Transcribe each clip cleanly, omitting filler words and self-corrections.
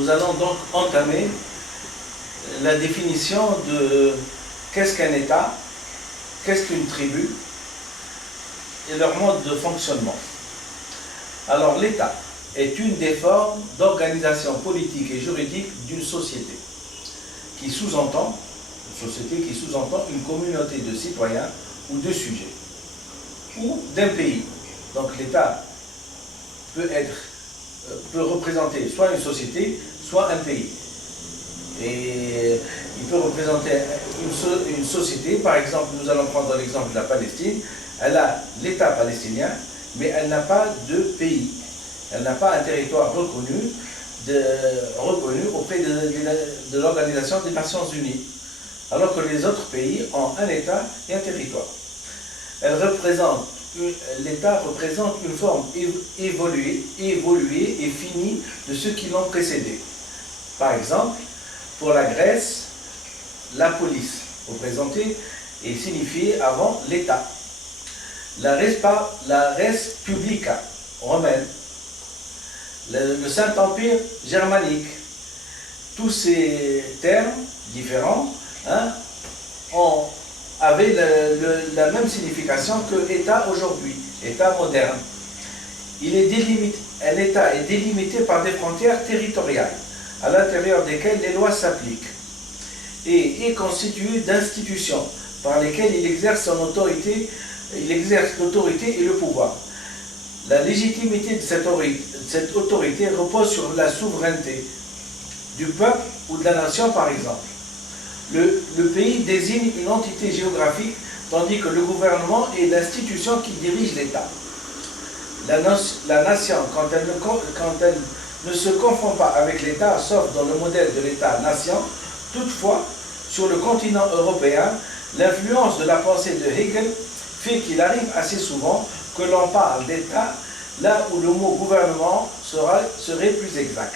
Nous allons donc entamer la définition de qu'est-ce qu'un État, qu'est-ce qu'une tribu et leur mode de fonctionnement. Alors l'État est une des formes d'organisation politique et juridique d'une société qui sous-entend une communauté de citoyens ou de sujets ou d'un pays. Donc l'État peut représenter soit une société, soit un pays. Et il peut représenter une société, par exemple, nous allons prendre l'exemple de la Palestine, elle a l'État palestinien, mais elle n'a pas de pays. Elle n'a pas un territoire reconnu auprès de l'Organisation des Nations Unies, alors que les autres pays ont un État et un territoire. L'État représente une forme évoluée et finie de ceux qui l'ont précédé. Par exemple, pour la Grèce, la police représentée et signifiée avant l'État. La res publica romaine, le Saint-Empire germanique. Tous ces termes différents avaient la même signification que État aujourd'hui, État moderne. Un État est délimité par des frontières territoriales, à l'intérieur desquelles les lois s'appliquent, et est constitué d'institutions par lesquelles il exerce l'autorité et le pouvoir. La légitimité de cette autorité repose sur la souveraineté du peuple ou de la nation, par exemple. Le pays désigne une entité géographique, tandis que le gouvernement est l'institution qui dirige l'État. La nation, quand elle ne se confond pas avec l'État, sauf dans le modèle de l'État-nation, toutefois, sur le continent européen, l'influence de la pensée de Hegel fait qu'il arrive assez souvent que l'on parle d'État là où le mot gouvernement serait plus exact.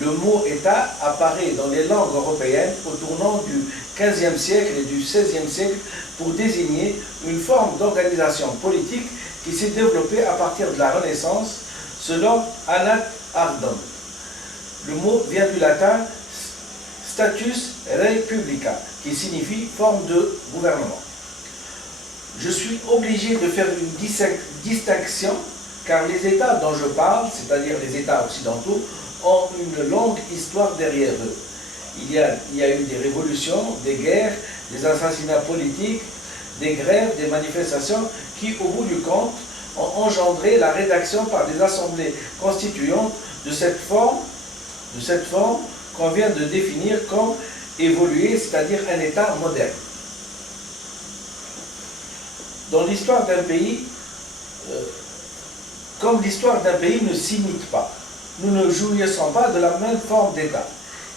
Le mot État apparaît dans les langues européennes au tournant du XVe siècle et du XVIe siècle pour désigner une forme d'organisation politique qui s'est développée à partir de la Renaissance, selon Anat Ardon. Le mot vient du latin status republica, qui signifie forme de gouvernement. Je suis obligé de faire une distinction car les États dont je parle, c'est-à-dire les États occidentaux, ont une longue histoire derrière eux. Il y a eu des révolutions, des guerres, des assassinats politiques, des grèves, des manifestations qui, au bout du compte, ont engendré la rédaction par des assemblées constituantes de cette forme qu'on vient de définir comme évoluée, c'est-à-dire un État moderne. Dans l'histoire d'un pays, comme l'histoire d'un pays ne s'imite pas, nous ne jouissons pas de la même forme d'État.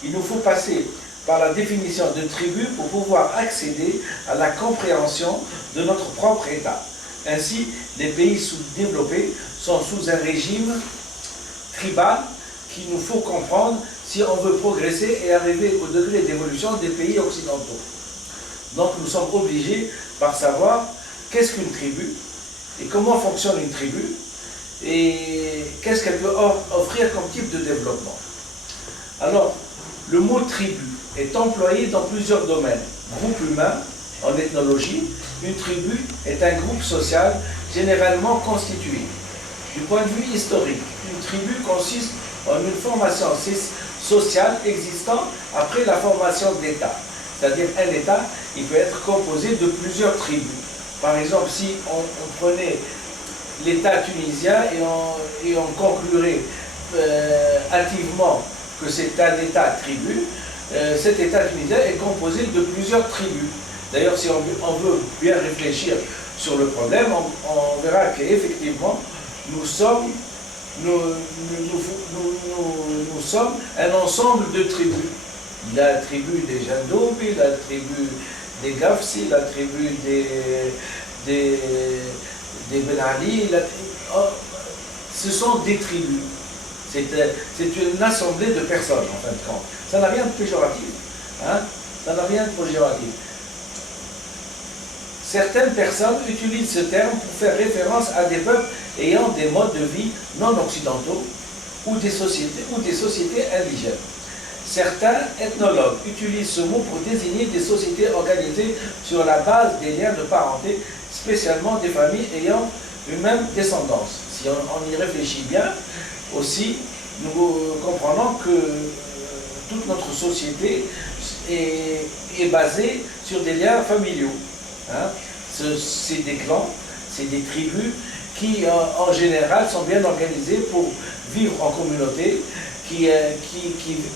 Il nous faut passer par la définition de tribu pour pouvoir accéder à la compréhension de notre propre État. Ainsi, les pays sous-développés sont sous un régime tribal qu'il nous faut comprendre si on veut progresser et arriver au degré d'évolution des pays occidentaux. Donc nous sommes obligés par savoir qu'est-ce qu'une tribu et comment fonctionne une tribu et qu'est-ce qu'elle peut offrir comme type de développement. Alors, le mot tribu est employé dans plusieurs domaines. Groupe humain, en ethnologie, une tribu est un groupe social généralement constitué. Du point de vue historique, une tribu consiste en une formation sociale existant après la formation de l'État. C'est-à-dire un État, il peut être composé de plusieurs tribus. Par exemple, si on prenait l'État tunisien et on conclurait hâtivement que c'est un État tribu, cet État tunisien est composé de plusieurs tribus. D'ailleurs, si on veut bien réfléchir sur le problème, on verra qu'effectivement, nous sommes un ensemble de tribus. La tribu des Jandoubi, la tribu des Gafsi, la tribu des Ben Ali, ce sont des tribus. C'est une assemblée de personnes, en fin de compte. Ça n'a rien de péjoratif. Ça n'a rien de péjoratif. Certaines personnes utilisent ce terme pour faire référence à des peuples ayant des modes de vie non occidentaux ou des sociétés indigènes. Certains ethnologues utilisent ce mot pour désigner des sociétés organisées sur la base des liens de parenté, spécialement des familles ayant une même descendance. Si on y réfléchit bien, aussi, nous comprenons que toute notre société est basée sur des liens familiaux. Hein. C'est des clans, c'est des tribus qui, en général, sont bien organisées pour vivre en communauté, qui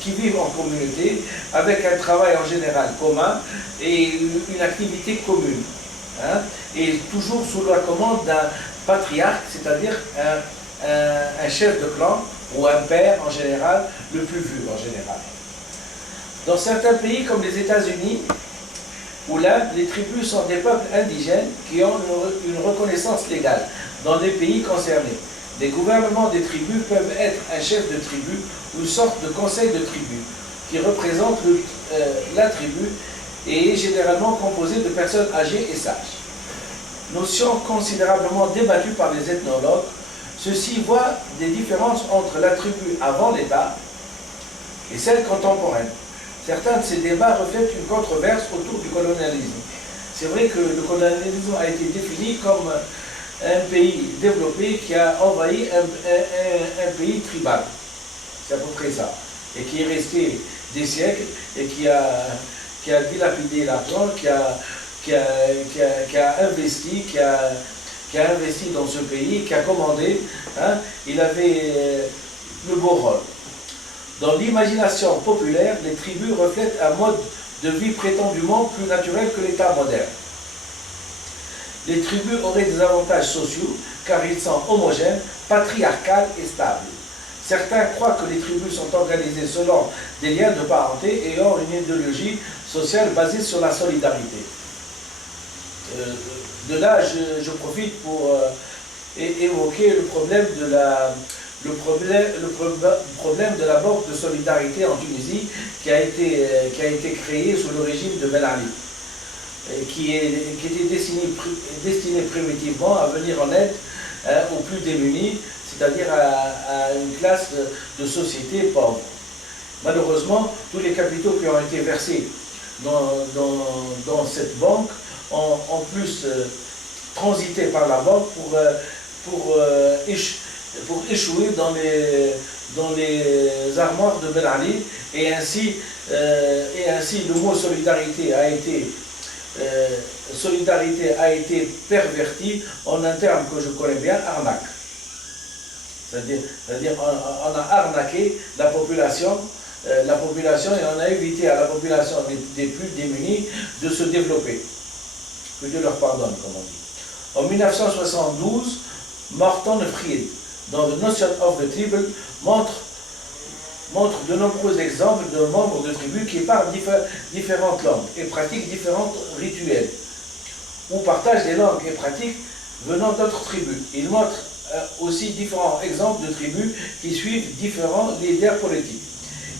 vivent en communauté avec un travail en général commun et une activité commune. Hein, et toujours sous la commande d'un patriarche, c'est-à-dire un chef de clan ou un père en général, le plus vieux en général. Dans certains pays comme les États-Unis ou l'Inde, les tribus sont des peuples indigènes qui ont une reconnaissance légale dans les pays concernés. Les gouvernements des tribus peuvent être un chef de tribu ou une sorte de conseil de tribu qui représente la tribu et est généralement composé de personnes âgées et sages. Notion considérablement débattue par les ethnologues, ceux-ci voient des différences entre la tribu avant l'État et celle contemporaine. Certains de ces débats reflètent une controverse autour du colonialisme. C'est vrai que le colonialisme a été défini comme un pays développé qui a envahi un pays tribal. C'est à peu près ça. Et qui est resté des siècles et qui a dilapidé l'argent, qui a investi dans ce pays, qui a commandé. Hein, il avait le beau rôle. Dans l'imagination populaire, les tribus reflètent un mode de vie prétendument plus naturel que l'État moderne. Les tribus auraient des avantages sociaux car ils sont homogènes, patriarcales et stables. Certains croient que les tribus sont organisées selon des liens de parenté et ont une idéologie sociale basée sur la solidarité. De là, je profite pour évoquer le problème de la banque de solidarité en Tunisie qui a été créée sous le régime de Ben Ali, qui était destinée primitivement à venir en aide aux plus démunis, c'est-à-dire à une classe de société pauvre. Malheureusement, tous les capitaux qui ont été versés dans cette banque ont plus transité par la banque pour échouer dans les armoires de Ben Ali, et ainsi le mot solidarité a été perverti en un terme que je connais bien, arnaque. C'est-à-dire on a arnaqué la population et on a évité à la population des plus démunis de se développer. Que Dieu leur pardonne, comme on dit. En 1972, Morton Fried, dans The Notion of the Tribal, montre de nombreux exemples de membres de tribus qui parlent différentes langues et pratiquent différents rituels, ou partagent des langues et pratiques venant d'autres tribus. Il montre aussi différents exemples de tribus qui suivent différents leaders politiques.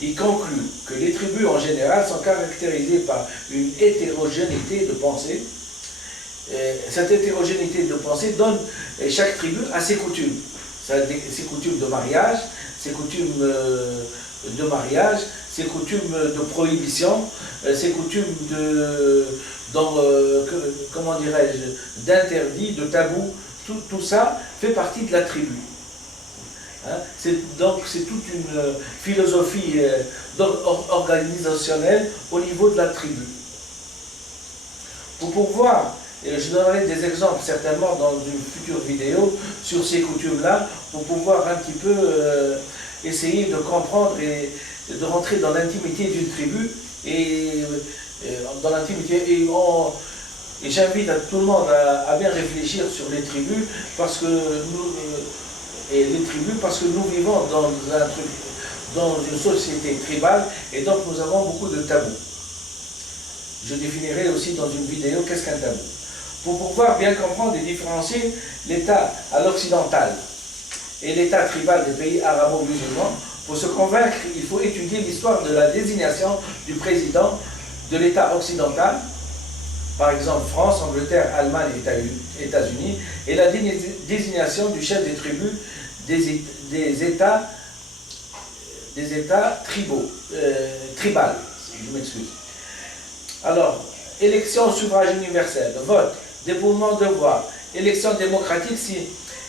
Il conclut que les tribus en général sont caractérisées par une hétérogénéité de pensée. Cette hétérogénéité de pensée donne chaque tribu à ses coutumes. Ses coutumes de mariage, ses coutumes de prohibition, ses coutumes d'interdit, de tabou. Tout ça fait partie de la tribu. Hein? Donc c'est toute une philosophie organisationnelle au niveau de la tribu. Pour pouvoir, et je donnerai des exemples certainement dans une future vidéo sur ces coutumes-là, pour pouvoir un petit peu essayer de comprendre et de rentrer dans l'intimité d'une tribu et j'invite tout le monde à bien réfléchir sur les tribus parce que nous vivons dans une société tribale et donc nous avons beaucoup de tabous. Je définirai aussi dans une vidéo qu'est-ce qu'un tabou. Pour pouvoir bien comprendre et différencier l'État à l'occidental et l'État tribal des pays arabo-musulmans, pour se convaincre, il faut étudier l'histoire de la désignation du président de l'État occidental, par exemple France, Angleterre, Allemagne et États-Unis, et la désignation du chef des tribus des États des États tribales. Je m'excuse. Alors, élection, suffrage universel, vote, dépouillement de voix, élection démocratique,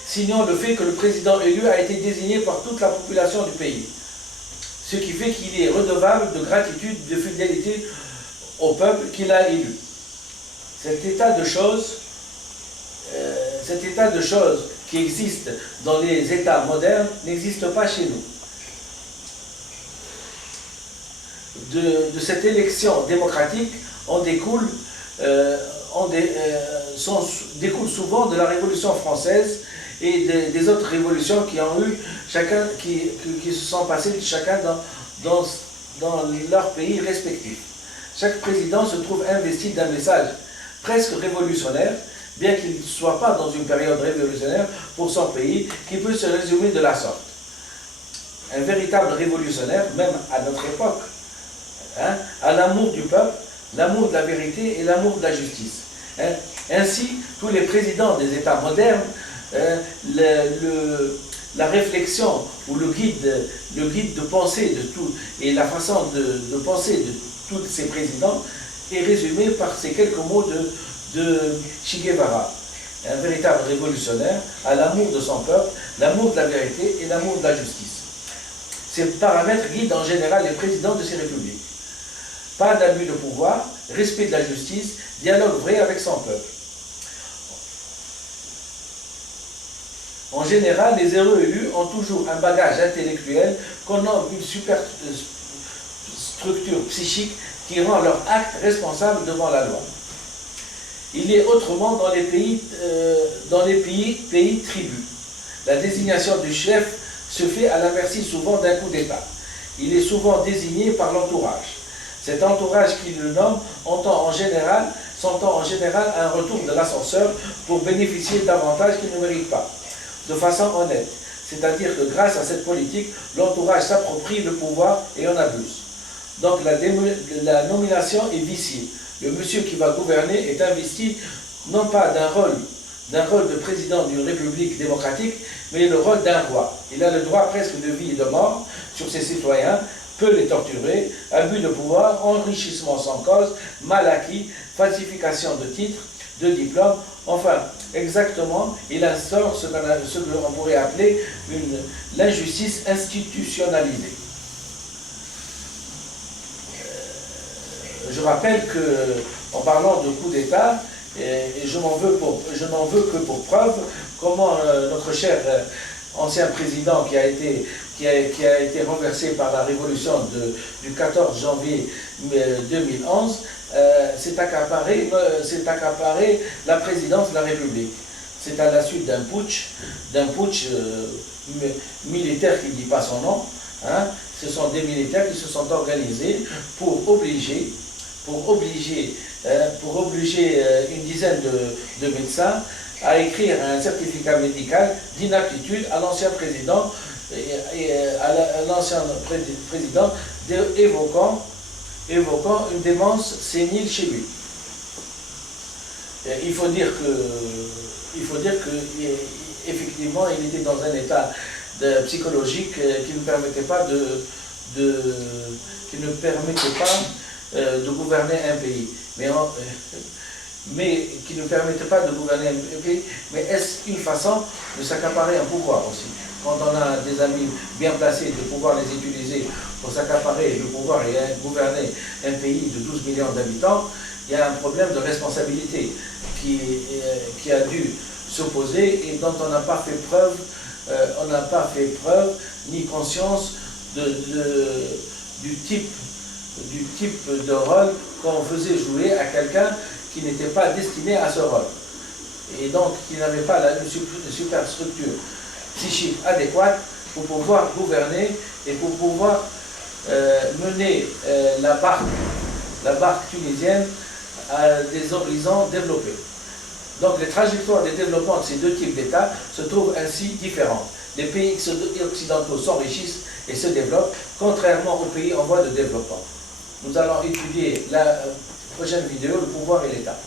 signant le fait que le président élu a été désigné par toute la population du pays. Ce qui fait qu'il est redevable de gratitude, de fidélité au peuple qu'il a élu. Cet état de choses qui existe dans les États modernes n'existe pas chez nous. De cette élection démocratique, découle souvent de la Révolution française et des autres révolutions qui ont eu qui se sont passées chacun dans leur pays respectif. Chaque président se trouve investi d'un message presque révolutionnaire, bien qu'il ne soit pas dans une période révolutionnaire pour son pays, qui peut se résumer de la sorte. Un véritable révolutionnaire, même à notre époque, a l'amour du peuple, l'amour de la vérité et l'amour de la justice. Ainsi, tous les présidents des États modernes, la réflexion ou le guide de pensée de tout, et la façon de penser de tous ces présidents est résumé par ces quelques mots de Che Guevara. Un véritable révolutionnaire a l'amour de son peuple, l'amour de la vérité et l'amour de la justice. Ces paramètres guident en général les présidents de ces républiques. Pas d'abus de pouvoir, respect de la justice, dialogue vrai avec son peuple. En général, les heureux élus ont toujours un bagage intellectuel qu'on nomme une super structure psychique qui rend leur acte responsable devant la loi. Il est autrement dans les pays tribus. La désignation du chef se fait à la merci souvent d'un coup d'État. Il est souvent désigné par l'entourage. Cet entourage qui le nomme s'entend en général un retour de l'ascenseur pour bénéficier d'avantages qu'il ne mérite pas, de façon honnête. C'est-à-dire que grâce à cette politique, l'entourage s'approprie le pouvoir et en abuse. Donc la nomination est viciée. Le monsieur qui va gouverner est investi non pas d'un rôle de président d'une république démocratique, mais le rôle d'un roi. Il a le droit presque de vie et de mort sur ses citoyens, peut les torturer, abus de pouvoir, enrichissement sans cause, mal acquis, falsification de titres, de diplômes, enfin, exactement, il instaure ce que l'on pourrait appeler l'injustice institutionnalisée. Je rappelle que, en parlant de coup d'État, et je n'en veux que pour preuve comment notre cher ancien président qui a été renversé par la révolution du 14 janvier 2011 s'est accaparé la présidence de la République. C'est à la suite d'un putsch militaire qui ne dit pas son nom. Ce sont des militaires qui se sont organisés pour obliger une dizaine de médecins à écrire un certificat médical d'inaptitude à l'ancien président évoquant une démence sénile chez lui. Il faut dire que effectivement il était dans un état psychologique qui ne permettait pas de gouverner un pays. Mais qui ne permettait pas de gouverner un pays. Mais est-ce une façon de s'accaparer un pouvoir aussi? Quand on a des amis bien placés, de pouvoir les utiliser pour s'accaparer le pouvoir et gouverner un pays de 12 millions d'habitants, il y a un problème de responsabilité qui a dû s'opposer et dont on n'a pas fait preuve, ni conscience du type de rôle qu'on faisait jouer à quelqu'un qui n'était pas destiné à ce rôle. Et donc, qui n'avait pas une superstructure psychique adéquate pour pouvoir gouverner et pour pouvoir mener la barque tunisienne à des horizons développés. Donc, les trajectoires de développement de ces deux types d'États se trouvent ainsi différentes. Les pays occidentaux s'enrichissent et se développent, contrairement aux pays en voie de développement. Nous allons étudier la prochaine vidéo, le pouvoir et l'État.